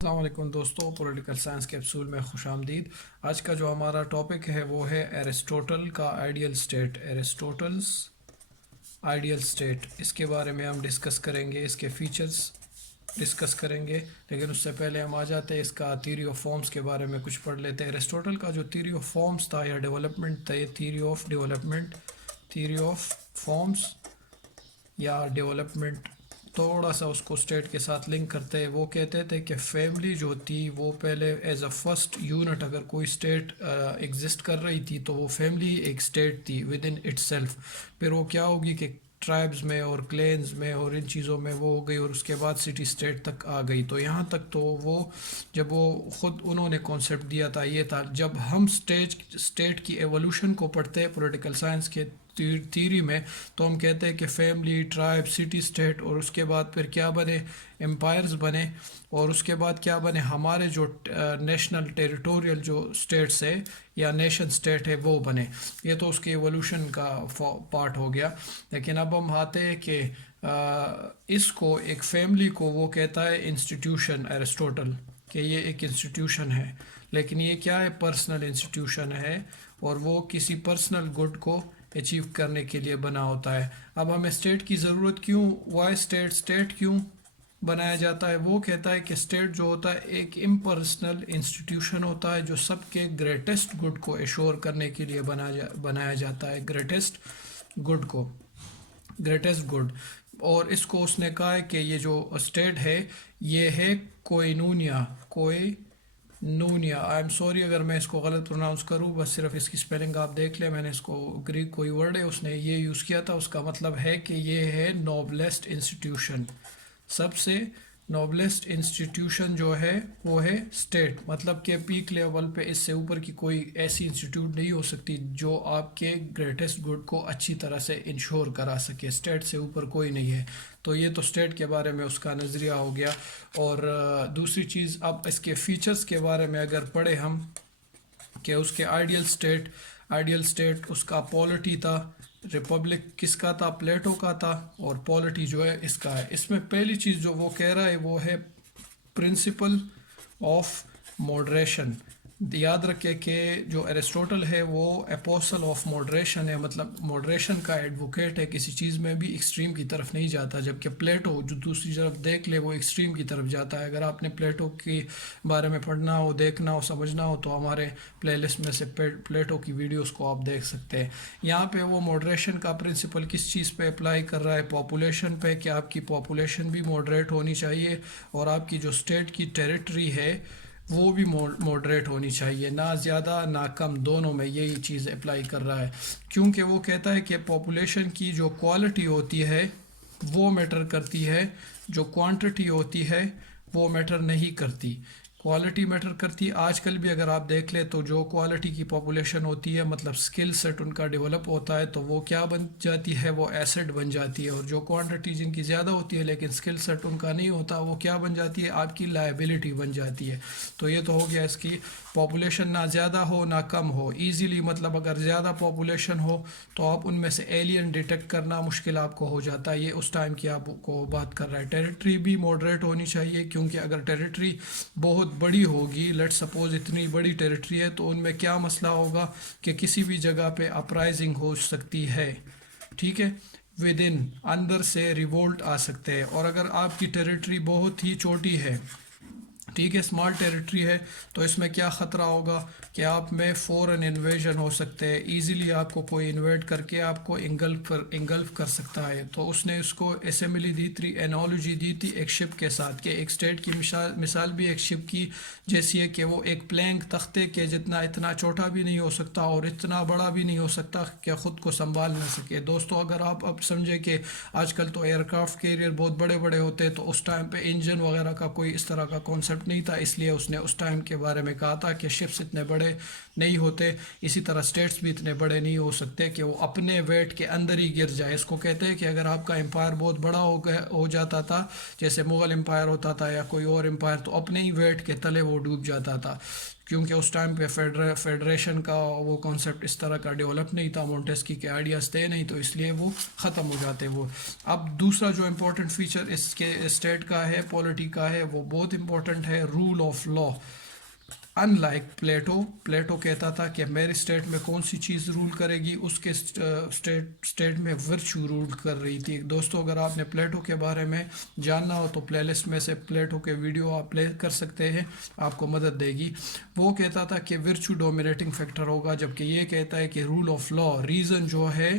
السلام علیکم دوستوں، پولیٹیکل سائنس کیپسول میں خوش آمدید۔ آج کا جو ہمارا ٹاپک ہے وہ ہے ایرسٹوٹل کا آئیڈیل اسٹیٹ، ایرسٹوٹلس آئیڈیل اسٹیٹ۔ اس کے بارے میں ہم ڈسکس کریں گے، اس کے فیچرز ڈسکس کریں گے، لیکن اس سے پہلے ہم آ جاتے ہیں اس کا تھیوری آف فارمز کے بارے میں کچھ پڑھ لیتے ہیں۔ ایرسٹوٹل کا جو تھیوری آف فارمز تھا یا ڈیولپمنٹ تھا، یہ تھیوری آف فارمز یا ڈیولپمنٹ، تھوڑا سا اس کو اسٹیٹ کے ساتھ لنک کرتے ہیں۔ وہ کہتے تھے کہ فیملی جو تھی وہ پہلے ایز اے فرسٹ یونٹ، اگر کوئی اسٹیٹ ایگزسٹ کر رہی تھی تو وہ فیملی ایک اسٹیٹ تھی ود ان اٹ سیلف۔ پھر وہ کیا ہوگی کہ ٹرائبز میں اور کلینز میں اور ان چیزوں میں وہ ہو گئی، اور اس کے بعد سٹی اسٹیٹ تک آ گئی۔ تو یہاں تک تو وہ جب وہ خود انہوں نے کانسیپٹ دیا تھا یہ تھا۔ جب ہم اسٹیٹ کی ایولوشن کو پڑھتے ہیں پولیٹیکل سائنس کے تھیوری میں، تو ہم کہتے ہیں کہ فیملی، ٹرائب، سٹی اسٹیٹ، اور اس کے بعد پھر کیا بنے، امپائرز بنے، اور اس کے بعد کیا بنے، ہمارے جو نیشنل ٹیریٹوریل جو اسٹیٹس ہے یا نیشن اسٹیٹ ہے وہ بنے۔ یہ تو اس کی ایولوشن کا پارٹ ہو گیا۔ لیکن اب ہم آتے ہیں کہ اس کو ایک فیملی کو وہ کہتا ہے انسٹیٹیوشن، ایرسٹوٹل، کہ یہ ایک انسٹیٹیوشن ہے، لیکن یہ کیا ہے، پرسنل انسٹیٹیوشن ہے، اور وہ کسی پرسنل گڈ کو اچیو کرنے کے لیے بنا ہوتا ہے۔ اب ہمیں اسٹیٹ کی ضرورت کیوں، وائی اسٹیٹ کیوں بنایا جاتا ہے؟ وہ کہتا ہے کہ اسٹیٹ جو ہوتا ہے ایک امپرسنل انسٹیٹیوشن ہوتا ہے جو سب کے گریٹسٹ گڈ کو ایشور کرنے کے لیے بنایا جاتا ہے، گریٹسٹ گڈ۔ اور اس کو اس نے کہا ہے کہ یہ جو اسٹیٹ ہے یہ ہے کوئنونیا، آئی ایم سوری اگر میں اس کو غلط پروناؤنس کروں، بس صرف اس کی سپیلنگ آپ دیکھ لیں۔ میں نے اس کو گریک کوئی ورڈ ہے اس نے یہ یوز کیا تھا، اس کا مطلب ہے کہ یہ ہے نوبلسٹ انسٹیٹیوشن، سب سے نوبلسٹ انسٹیٹیوشن جو ہے وہ ہے اسٹیٹ۔ مطلب کہ پیک لیول پہ اس سے اوپر کی کوئی ایسی انسٹیٹیوٹ نہیں ہو سکتی جو آپ کے گریٹسٹ گڈ کو اچھی طرح سے انشور کرا سکے، اسٹیٹ سے اوپر کوئی نہیں ہے۔ تو یہ تو اسٹیٹ کے بارے میں اس کا نظریہ ہو گیا۔ اور دوسری چیز، اب اس کے فیچرز کے بارے میں اگر پڑھیں ہم، کہ اس کے آئیڈیل اسٹیٹ اس کا پالٹی تھا، ریپبلک کس کا تھا، پلیٹو کا تھا، اور پالٹی جو ہے اس کا ہے۔ اس میں پہلی چیز جو وہ کہہ رہا ہے وہ ہے پرنسپل آف موڈریشن۔ یاد رکھے کہ جو ایرسٹوٹل ہے وہ اپوسل آف موڈریشن ہے، مطلب موڈریشن کا ایڈوکیٹ ہے، کسی چیز میں بھی ایکسٹریم کی طرف نہیں جاتا، جبکہ پلیٹو جو دوسری طرف دیکھ لے وہ ایکسٹریم کی طرف جاتا ہے۔ اگر آپ نے پلیٹو کے بارے میں پڑھنا ہو، دیکھنا ہو، سمجھنا ہو تو ہمارے پلے لسٹ میں سے پلیٹو کی ویڈیوز کو آپ دیکھ سکتے ہیں۔ یہاں پہ وہ موڈریشن کا پرنسپل کس چیز پہ اپلائی کر رہا ہے، پاپولیشن پہ، کہ آپ کی پاپولیشن بھی ماڈریٹ ہونی چاہیے، اور آپ کی جو اسٹیٹ کی ٹیریٹری ہے وہ بھی ماڈریٹ ہونی چاہیے، نہ زیادہ نہ کم، دونوں میں یہی چیز اپلائی کر رہا ہے۔ کیونکہ وہ کہتا ہے کہ پاپولیشن کی جو کوالٹی ہوتی ہے وہ میٹر کرتی ہے، جو کوانٹٹی ہوتی ہے وہ میٹر نہیں کرتی، کوالٹی میٹر کرتی ہے۔ آج کل بھی اگر آپ دیکھ لیں تو جو کوالٹی کی پاپولیشن ہوتی ہے، مطلب سکل سیٹ ان کا ڈیولپ ہوتا ہے، تو وہ کیا بن جاتی ہے، وہ ایسڈ بن جاتی ہے۔ اور جو کوانٹٹی جن کی زیادہ ہوتی ہے لیکن سکل سیٹ ان کا نہیں ہوتا، وہ کیا بن جاتی ہے، آپ کی لائبلٹی بن جاتی ہے۔ تو یہ تو ہو گیا اس کی پاپولیشن نہ زیادہ ہو نہ کم ہو، ایزیلی، مطلب اگر زیادہ پاپولیشن ہو تو آپ ان میں سے ایلین ڈیٹیکٹ کرنا مشکل آپ کو ہو جاتا ہے۔ یہ اس ٹائم کی آپ کو بات کر رہا ہے۔ ٹیریٹری بھی ماڈریٹ ہونی چاہیے، کیونکہ اگر ٹیریٹری بہت بڑی ہوگی، لیٹ سپوز اتنی بڑی ٹیریٹری ہے، تو ان میں کیا مسئلہ ہوگا کہ کسی بھی جگہ پہ اپرائزنگ ہو سکتی ہے، ٹھیک ہے، ود ان، اندر سے ریوولٹ آ سکتے ہیں۔ اور اگر آپ کی ٹیریٹری بہت ہی چھوٹی ہے، ٹھیک ہے، اسمال ٹیریٹری ہے، تو اس میں کیا خطرہ ہوگا کہ آپ میں فورن انویژن ہو سکتے ہیں، ایزیلی آپ کو کوئی انویٹ کر کے آپ کو انگلف کر سکتا ہے۔ تو اس نے اس کو اسیمبلی دی تھی، انالوجی دی تھی ایک شپ کے ساتھ، کہ ایک اسٹیٹ کی مثال بھی ایک شپ کی جیسی ہے، کہ وہ ایک پلینک تختے کے جتنا، اتنا چھوٹا بھی نہیں ہو سکتا اور اتنا بڑا بھی نہیں ہو سکتا کہ خود کو سنبھال نہ سکے۔ دوستو اگر آپ اب سمجھے کہ آج کل تو ایئر کرافٹ کیریئر بہت بڑے بڑے ہوتے ہیں، تو اس ٹائم پہ انجن وغیرہ کا کوئی اس طرح کا کانسیپٹ نہیں تھا، اس لیے اس نے اس ٹائم کے بارے میں کہا تھا کہ شپس اتنے بڑے نہیں ہوتے، اسی طرح اسٹیٹس بھی اتنے بڑے نہیں ہو سکتے کہ وہ اپنے ویٹ کے اندر ہی گر جائے۔ اس کو کہتے ہیں کہ اگر آپ کا امپائر بہت بڑا ہو جاتا تھا، جیسے مغل امپائر ہوتا تھا یا کوئی اور امپائر، تو اپنے ہی ویٹ کے تلے وہ ڈوب جاتا تھا، کیونکہ اس ٹائم پہ فیڈریشن کا وہ کانسیپٹ اس طرح کا ڈیولپ نہیں تھا، مونٹیسکی کے آئیڈیاز تھے نہیں، تو اس لیے وہ ختم ہو جاتے وہ. اب دوسرا جو امپورٹنٹ فیچر اس کے اسٹیٹ کا ہے، پولیٹی کا ہے، وہ بہت امپورٹنٹ ہے، رول آف لا. ان لائک پلیٹو کہتا تھا کہ میری اسٹیٹ میں کون سی چیز رول کرے گی، اس کے اسٹیٹ میں ورچو رول کر رہی تھی. دوستو اگر آپ نے پلیٹو کے بارے میں جاننا ہو تو پلے لسٹ میں سے پلیٹو کے ویڈیو آپ پلے کر سکتے ہیں، آپ کو مدد دے گی. وہ کہتا تھا کہ ورچو ڈومینیٹنگ فیکٹر ہوگا، جبکہ یہ کہتا ہے کہ رول آف لا، ریزن جو ہے،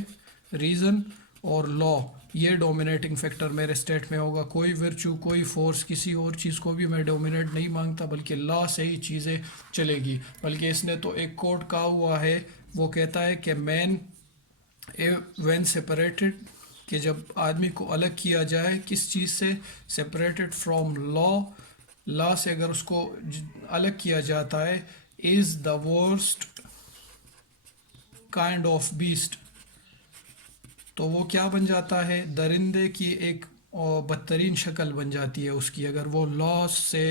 ریزن اور لا یہ ڈومینیٹنگ فیکٹر میرے اسٹیٹ میں ہوگا. کوئی ورچو، کوئی فورس، کسی اور چیز کو بھی میں ڈومینیٹ نہیں مانگتا، بلکہ لا سے ہی چیزیں چلے گی. بلکہ اس نے تو ایک کوٹ کہا ہوا ہے، وہ کہتا ہے کہ مین وین سپریٹڈ، کہ جب آدمی کو الگ کیا جائے کس چیز سے، سپریٹڈ فرام لا سے اگر اس کو الگ کیا جاتا ہے، is the worst kind of best. تو وہ کیا بن جاتا ہے، درندے کی ایک بدترین شکل بن جاتی ہے اس کی، اگر وہ لاس سے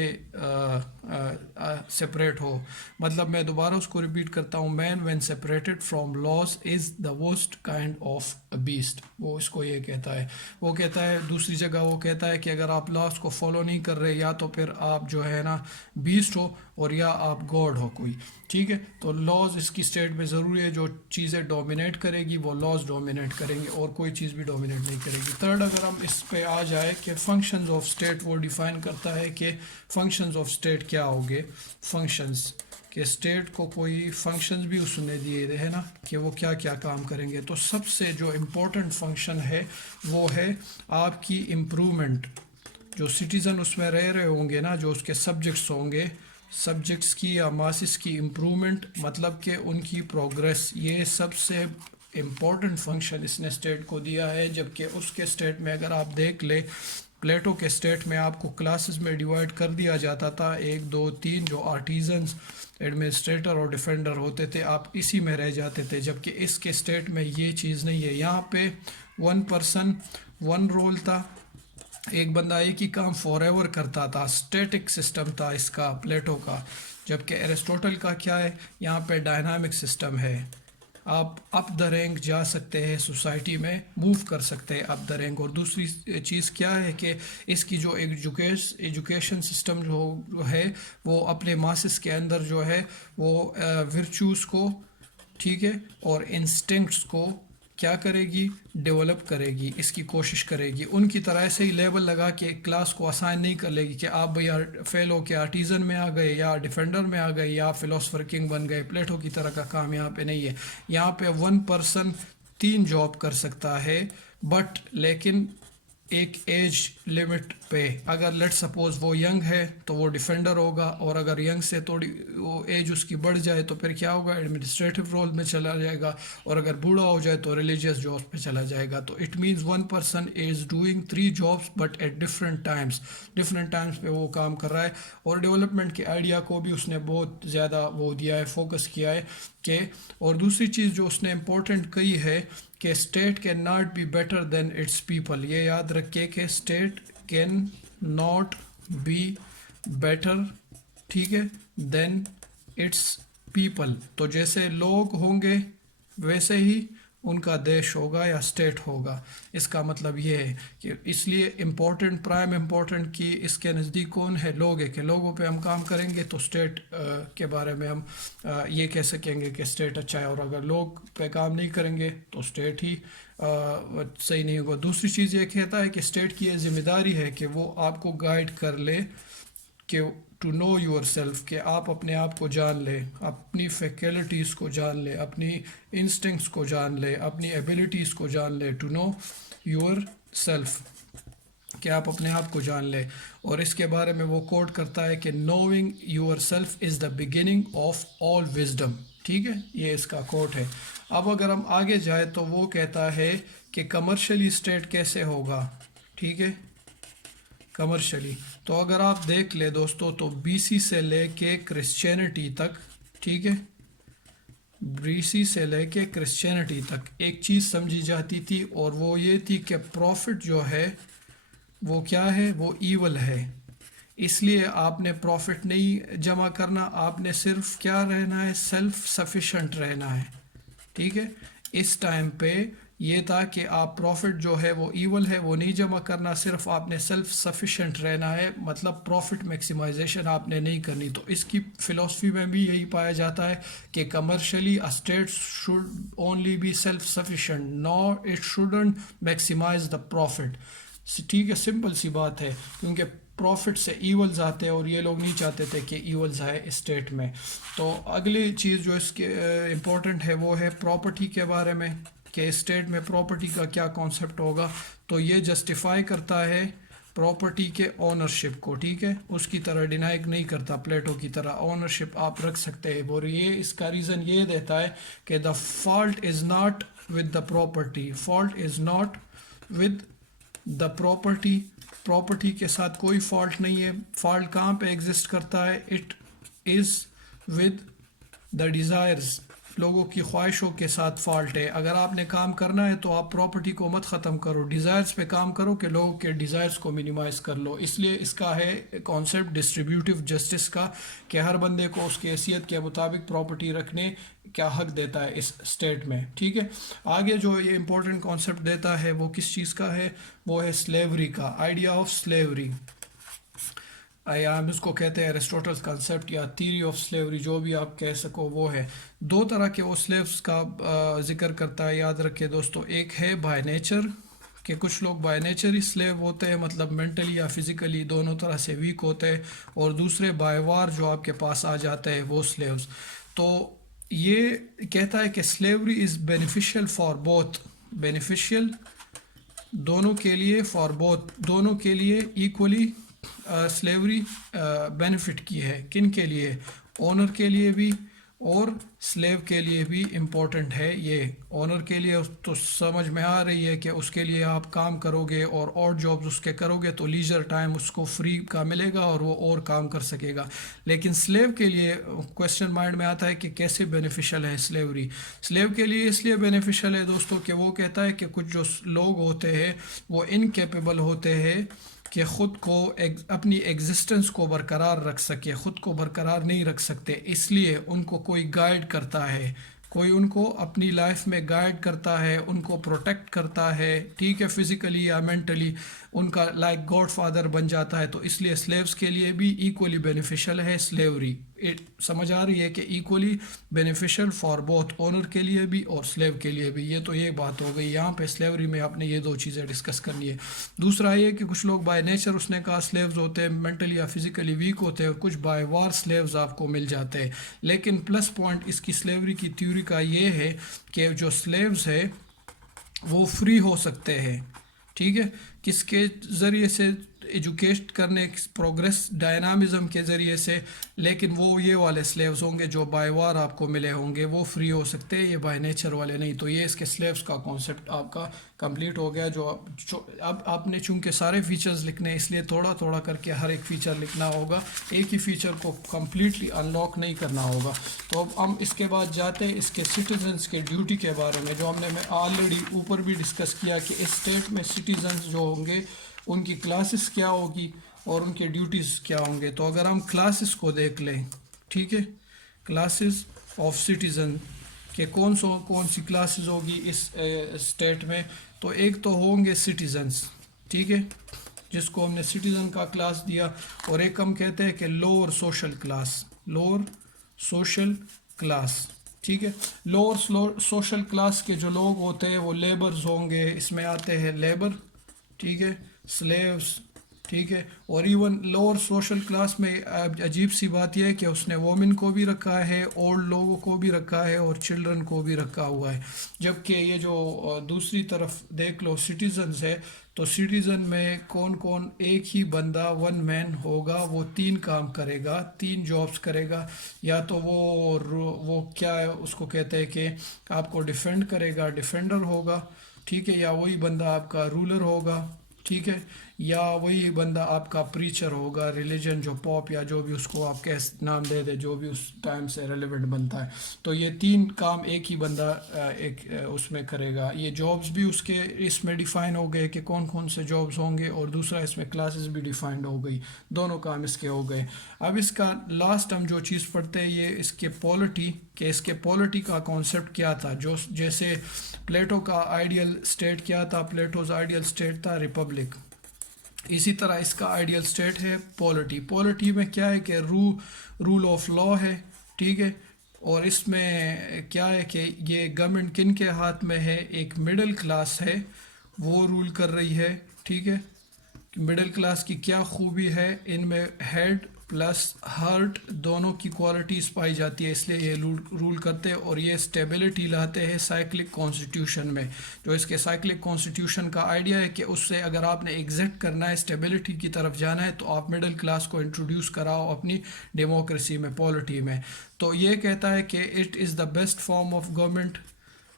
سپریٹ ہو. مطلب میں دوبارہ اس کو ریپیٹ کرتا ہوں، man when separated from loss is the worst kind of best. وہ اس کو یہ کہتا ہے. وہ کہتا ہے دوسری جگہ، وہ کہتا ہے کہ اگر آپ لاس کو فالو نہیں کر رہے، یا تو پھر آپ جو ہے نا بیسٹ ہو، اور یا آپ گاڈ ہو کوئی. ٹھیک ہے، تو لاز اس کی اسٹیٹ میں ضروری ہے، جو چیزیں ڈومینیٹ کرے گی وہ لاز ڈومینیٹ کریں گے، اور کوئی چیز بھی ڈومینیٹ نہیں کرے گی. تھرڈ اگر ہم اس پہ آ جائے کہ فنکشنز آف اسٹیٹ، وہ ڈیفائن کرتا ہے کہ فنکشنز آف اسٹیٹ کیا ہوگے. فنکشنز کہ اسٹیٹ کو کوئی فنکشنز بھی اس نے دیے ہے نا، کہ وہ کیا کیا کام کریں گے. تو سب سے جو امپورٹنٹ فنکشن ہے وہ ہے آپ کی امپرومنٹ. جو سٹیزن اس میں رہ رہے ہوں گے نا، جو اس کے سبجیکٹس ہوں گے، سبجیکٹس کی یا ماسس کی امپرومنٹ، مطلب کہ ان کی پروگریس، یہ سب سے امپورٹنٹ فنکشن اس نے اسٹیٹ کو دیا ہے. جبکہ اس کے اسٹیٹ میں اگر آپ دیکھ لیں، پلیٹو کے اسٹیٹ میں آپ کو کلاسز میں ڈیوائڈ کر دیا جاتا تھا، 1 2 3، جو آرٹیزنز، ایڈمنسٹریٹر اور ڈیفینڈر ہوتے تھے، آپ اسی میں رہ جاتے تھے. جبکہ اس کے اسٹیٹ میں یہ چیز نہیں ہے. یہاں پہ 1 پرسن 1 رول تھا، ایک بندہ ایک ہی کام فار ایور کرتا تھا، اسٹیٹک سسٹم تھا اس کا، پلیٹو کا. جبکہ ایرسٹوٹل کا کیا ہے، یہاں پہ ڈائنامک سسٹم ہے. آپ اپ دا رینک جا سکتے ہیں، سوسائٹی میں موو کر سکتے ہیں اپ دا رینک. اور دوسری چیز کیا ہے کہ اس کی جو ایجوکیشن سسٹم جو ہے، وہ اپنے ماسس کے اندر جو ہے وہ ورچوز کو، ٹھیک ہے، اور انسٹنکٹس کو کیا کرے گی، ڈیولپ کرے گی، اس کی کوشش کرے گی. ان کی طرح سے ہی لیبل لگا کے کلاس کو اسائن نہیں کر لے گی کہ آپ بھیا فیل ہو کے آرٹیزن میں آ گئے، یا ڈیفینڈر میں آ گئے، یا فلاسفر کنگ بن گئے. پلیٹو کی طرح کا کام یہاں پہ نہیں ہے. یہاں پہ 1 پرسن 3 جاب کر سکتا ہے، بٹ لیکن ایک ایج لمٹ پہ. اگر لیٹ سپوز وہ ینگ ہے تو وہ ڈیفینڈر ہوگا، اور اگر ینگ سے تھوڑی وہ ایج اس کی بڑھ جائے تو پھر کیا ہوگا، ایڈمنسٹریٹو رول میں چلا جائے گا، اور اگر بوڑھا ہو جائے تو ریلیجیس جابس پہ چلا جائے گا. تو it means 1 person is doing 3 jobs but at different times پہ وہ کام کر رہا ہے. اور ڈیولپمنٹ کے آئیڈیا کو بھی اس نے بہت زیادہ وہ دیا ہے، فوکس کیا ہے کہ. اور دوسری چیز جو اس نے امپورٹنٹ کہی ہے کہ state can not be better than its people. یہ یاد رکھے کہ state can not be better, ٹھیک ہے، دین اٹس پیپل. تو جیسے لوگ ہوں گے ویسے ہی ان کا دیش ہوگا یا اسٹیٹ ہوگا. اس کا مطلب یہ ہے کہ اس لیے پرائم امپورٹنٹ کی اس کے نزدیک کون ہے، لوگ ہے. کہ لوگوں پہ ہم کام کریں گے تو اسٹیٹ کے بارے میں ہم یہ کہہ سکیں گے کہ اسٹیٹ اچھا ہے، اور اگر لوگ پہ کام نہیں کریں گے تو اسٹیٹ ہی صحیح نہیں ہوگا. دوسری چیز یہ کہتا ہے کہ اسٹیٹ کی یہ ذمہ داری ہے کہ وہ آپ کو گائیڈ کر لے، کہ ٹو نو یور سیلف، کہ آپ اپنے آپ کو جان لے، اپنی فیکلٹیز کو جان لے، اپنی انسٹنکٹس کو جان لے، اپنی ایبیلٹیز کو جان لے. ٹو نو یور سیلف، کہ آپ اپنے آپ کو جان لے. اور اس کے بارے میں وہ کوٹ کرتا ہے کہ knowing your self is the beginning of all wisdom. ٹھیک ہے، یہ اس کا کوٹ ہے. اب اگر ہم آگے جائیں تو وہ کہتا ہے کہ کمرشلی اسٹیٹ کیسے ہوگا. ٹھیک ہے، کمرشلی. تو اگر آپ دیکھ لیں دوستو، تو بی سی سے لے کے کرسچینٹی تک، ٹھیک ہے، بی سی سے لے کے کرسچینٹی تک ایک چیز سمجھی جاتی تھی، اور وہ یہ تھی کہ پروفٹ جو ہے وہ کیا ہے، وہ ایول ہے. اس لیے آپ نے پروفٹ نہیں جمع کرنا، آپ نے صرف کیا رہنا ہے، سیلف سفیشینٹ رہنا ہے، ٹھیک ہے۔ اس ٹائم پہ یہ تھا کہ آپ پروفٹ جو ہے وہ ایول ہے وہ نہیں جمع کرنا، صرف آپ نے سیلف سفیشینٹ رہنا ہے، مطلب پروفٹ میکسیمائزیشن آپ نے نہیں کرنی۔ تو اس کی فلسفی میں بھی یہی پایا جاتا ہے کہ commercially state should only be self sufficient, no it shouldn't maximize the profit, ٹھیک ہے، سمپل سی بات ہے، کیونکہ پروفٹ سے ایولز آتے ہیں اور یہ لوگ نہیں چاہتے تھے کہ ایولز آئے اسٹیٹ میں۔ تو اگلی چیز جو اس کے امپورٹنٹ ہے وہ ہے پراپرٹی کے بارے میں، کہ اسٹیٹ میں پراپرٹی کا کیا کانسیپٹ ہوگا۔ تو یہ جسٹیفائی کرتا ہے پراپرٹی کے اونرشپ کو، ٹھیک ہے، اس کی طرح ڈینائی نہیں کرتا، پلیٹو کی طرح اونرشپ آپ رکھ سکتے ہیں، اور یہ اس کا ریزن یہ دیتا ہے کہ the fault is not with the property, fault is not with the property کے ساتھ کوئی فالٹ نہیں ہے، فالٹ کہاں پہ ایگزسٹ کرتا ہے، it is with the desires, لوگوں کی خواہشوں کے ساتھ فالٹ ہے۔ اگر آپ نے کام کرنا ہے تو آپ پراپرٹی کو مت ختم کرو، ڈیزائرز پہ کام کرو کہ لوگوں کے ڈیزائرز کو منیمائز کر لو۔ اس لیے اس کا ہے کانسیپٹ ڈسٹریبیوٹیو جسٹس کا، کہ ہر بندے کو اس کی حیثیت کے مطابق پراپرٹی رکھنے کا حق دیتا ہے اس اسٹیٹ میں، ٹھیک ہے۔ آگے جو یہ امپورٹنٹ کانسیپٹ دیتا ہے وہ کس چیز کا ہے، وہ ہے سلیوری کا، آئیڈیا آف سلیوری، یا ہم اس کو کہتے ہیں ایرسٹوٹلس کنسیپٹ یا تھیوری آف سلیوری، جو بھی آپ کہہ سکو وہ ہے۔ دو طرح کے وہ سلیوز کا ذکر کرتا ہے، یاد رکھے دوستو، ایک ہے بائی نیچر، کہ کچھ لوگ بائی نیچر ہی سلیو ہوتے ہیں، مطلب مینٹلی یا فزیکلی دونوں طرح سے ویک ہوتے ہیں، اور دوسرے بائی وار جو آپ کے پاس آ جاتے ہیں وہ سلیوز۔ تو یہ کہتا ہے کہ slavery is beneficial for both, beneficial دونوں کے لیے، فار بوتھ دونوں کے لیے ایکولی، سلیوری بینیفٹ کی ہے، کن کے لیے، اونر کے لیے بھی اور سلیو کے لیے بھی امپورٹنٹ ہے۔ یہ اونر کے لیے تو سمجھ میں آ رہی ہے کہ اس کے لیے آپ کام کرو گے اور اور جابز اس کے کرو گے تو لیجر ٹائم اس کو فری کا ملے گا اور وہ اور کام کر سکے گا۔ لیکن سلیو کے لیے کویسچن مائنڈ میں آتا ہے کہ کیسے بینیفیشل ہے سلیوری۔ سلیو کے لیے اس لیے بینیفیشل ہے دوستو کہ وہ کہتا ہے کہ کچھ جو لوگ ہوتے ہیں وہ انکیپیبل ہوتے ہیں کہ خود کو اپنی ایگزسٹنس کو برقرار رکھ سکے، خود کو برقرار نہیں رکھ سکتے، اس لیے ان کو کوئی گائیڈ کرتا ہے، کوئی ان کو اپنی لائف میں گائیڈ کرتا ہے، ان کو پروٹیکٹ کرتا ہے، ٹھیک ہے، فزیکلی یا مینٹلی ان کا لائک گاڈ فادر بن جاتا ہے۔ تو اس لیے سلیوز کے لیے بھی ایکولی بینیفیشل ہے سلیوری، سمجھ آ رہی ہے کہ equally beneficial for both, owner کے لیے بھی اور سلیو کے لیے بھی۔ یہ تو یہ بات ہو گئی یہاں پہ سلیوری میں، آپ نے یہ دو چیزیں ڈسکس کرنی ہے۔ دوسرا یہ کہ کچھ لوگ بائی نیچر، اس نے کہا سلیوز ہوتے ہیں مینٹلی یا فزیکلی ویک ہوتے ہیں، اور کچھ بائی وار سلیوز آپ کو مل جاتے ہیں۔ لیکن پلس پوائنٹ اس کی سلیوری کی تھیوری کا یہ ہے کہ جو سلیوز ہے وہ فری ہو سکتے ہیں، ٹھیک ہے، کس کے ذریعے سے، ایجوکیٹ کرنے، پروگریس ڈائنامزم کے ذریعے سے، لیکن وہ یہ والے سلیوز ہوں گے جو بائی وار آپ کو ملے ہوں گے، وہ فری ہو سکتے ہیں، یہ بائی نیچر والے نہیں۔ تو یہ اس کے سلیوز کا کانسیپٹ آپ کا کمپلیٹ ہو گیا۔ جو اب آپ نے چونکہ سارے فیچرز لکھنے اس لیے تھوڑا تھوڑا کر کے ہر ایک فیچر لکھنا ہوگا، ایک ہی فیچر کو کمپلیٹلی ان لاک نہیں کرنا ہوگا۔ تو اب ہم اس کے بعد جاتے ہیں اس کے سٹیزنز کے ڈیوٹی کے بارے میں، جو ہم نے آلریڈی اوپر بھی ڈسکس کیا کہ اس اسٹیٹ میں سٹیزنز جو ہوں گے ان کی کلاسز کیا ہوگی اور ان کے ڈیوٹیز کیا ہوں گے۔ تو اگر ہم کلاسز کو دیکھ لیں، ٹھیک ہے، کلاسز آف سٹیزن کہ کون سی کلاسز ہوگی اس اسٹیٹ میں، تو ایک تو ہوں گے سٹیزنز، ٹھیک ہے، جس کو ہم نے سٹیزن کا کلاس دیا، اور ایک ہم کہتے ہیں کہ lower social class, lower social class, ٹھیک ہے۔ لوور سوشل کلاس کے جو لوگ ہوتے ہیں وہ لیبرز ہوں گے، اس میں آتے ہیں لیبر، ٹھیک ہے، سلیوز، ٹھیک ہے، اور ایون لوور سوشل کلاس میں عجیب سی بات یہ ہے کہ اس نے وومن کو بھی رکھا ہے، اولڈ لوگوں کو بھی رکھا ہے، اور چلڈرن کو بھی رکھا ہوا ہے۔ جبکہ یہ جو دوسری طرف دیکھ لو سٹیزنز ہے، تو سٹیزن میں کون کون، ایک ہی بندہ، ون مین ہوگا، وہ 3 کام کرے گا، 3 جابز کرے گا، یا تو وہ کیا ہے اس کو کہتے ہیں کہ آپ کو ڈیفینڈ کرے گا، ڈیفینڈر ہوگا، ٹھیک ہے، یا وہی بندہ آپ کا رولر ہوگا، ٹھیک ہے، یا وہی بندہ آپ کا پریچر ہوگا، ریلیجن جو پاپ یا جو بھی اس کو آپ کیس نام دے دے، جو بھی اس ٹائم سے ریلیونٹ بنتا ہے. تو یہ تین کام ایک ہی بندہ ایک اس میں کرے گا. یہ جابس بھی اس کے اس میں ڈیفائن ہو گئے کہ کون کون سے جابس ہوں گے، اور دوسرا اس میں کلاسز بھی ڈیفائنڈ ہو گئی. دونوں کام اس کے ہو گئے. اب اس کا لاسٹ ہم جو چیز پڑھتے ہیں یہ اس کے پولٹی، کہ اس کے پولٹی کا کانسیپٹ کیا تھا. جو جیسے پلیٹو کا آئیڈیل اسٹیٹ کیا تھا، پلیٹوز آئیڈیل اسٹیٹ تھا ریپبلک. اسی طرح اس کا آئیڈیل اسٹیٹ ہے پولٹی. پولٹی میں کیا ہے کہ رول آف لا ہے، ٹھیک ہے. اور اس میں کیا ہے کہ یہ گورنمنٹ کن کے ہاتھ میں ہے؟ ایک مڈل کلاس ہے وہ رول کر رہی ہے، ٹھیک ہے. مڈل کلاس کی کیا خوبی ہے؟ ان میں ہیڈ پلس ہارٹ دونوں کی کوالٹیز پائی جاتی ہے، اس لیے یہ رول کرتے ہیں. اور یہ اسٹیبلٹی لاتے ہیں سائیکلک کانسٹیٹیوشن میں. جو اس کے سائیکلک کانسٹیٹیوشن کا آئیڈیا ہے کہ اس سے اگر آپ نے ایگزٹ کرنا ہے، اسٹیبلٹی کی طرف جانا ہے، تو آپ مڈل کلاس کو انٹروڈیوس کراؤ اپنی ڈیموکریسی میں، پولٹی میں. تو یہ کہتا ہے کہ it is the best form of government,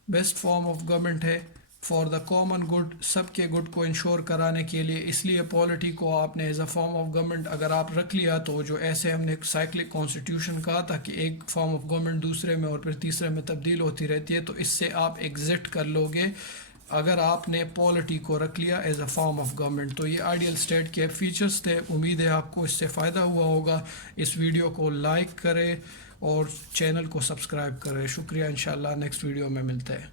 best form of government ہے فار دا کامن گڈ، سب کے گڈ کو انشور کرانے کے لیے. اس لیے پالیٹی کو آپ نے as a form of government اگر آپ رکھ لیا، تو جو ایسے ہم نے سائیکلک کانسٹیٹیوشن کہا تھا کہ ایک فارم آف گورنمنٹ دوسرے میں اور پھر تیسرے میں تبدیل ہوتی رہتی ہے، تو اس سے آپ ایگزٹ کر لو گے اگر آپ نے پالیٹی کو رکھ لیا as a form of government. تو یہ آئیڈیل اسٹیٹ کے فیچرز تھے. امید ہے آپ کو اس سے فائدہ ہوا ہوگا. اس ویڈیو کو لائک کرے اور چینل کو سبسکرائب کرے. شکریہ. انشاءاللہ نیکسٹ ویڈیو میں ملتے ہیں.